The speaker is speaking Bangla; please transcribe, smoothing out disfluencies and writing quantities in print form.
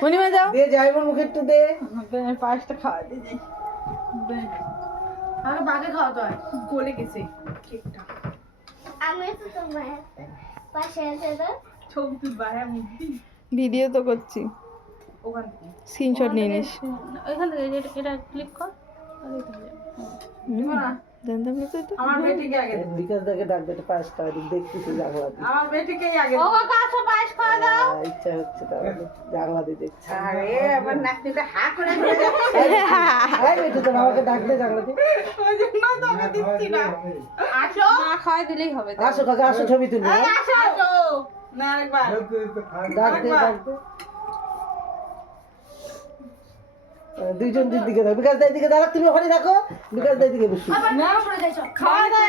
পূর্ণিমা যাও দে যাইবার মুখে একটু দে। পায়েসটা খাওয়া দিদি আমার বাগে খাওয়াতে হয় গলে গেছে কেকটা আমি তো তোমার পাশে আছে তো ছবি বাড়া মুক্তি ভিডিও তো করছি ওখান থেকে স্ক্রিনশট নিয়ে নিস ওইখান থেকে এটা ক্লিক কর তাহলেই তো হয়ে যাবে। জানতাম না তো এটা। আমার বেটিকে আগে দে। বিকাশ দাকে ডাক দে, একটা পায়েস খাওয়া দিক, দেখতেছি জানলা দিয়ে। আমার বেটিকেই আগে ও কাকা আসো পায়েস খাওয়া দাও ইচ্ছা হচ্ছে তাহলে জানলা দিয়ে দেখছি। আরে আমার নাতনিটা হা করে ধরে যাচ্ছে এই বেটু তোর আমাকে ডাক দে জানলা দিয়ে। ওই জন্য তো আমি দিচ্ছি না আসো না খাওয়াই দিলেই হবে আসো কাকা, আসো ছবি তুলি। এই আসো আসো না একবার ডাক দে, ডাক দে। দুইজন দিকে দাও, বিকাশ দার দিকে দাঁড়া, তুমি ওখানে রাখো, বিকাশ দার দিকে বসো। না পড়ে যাইছো খাওয়া দাও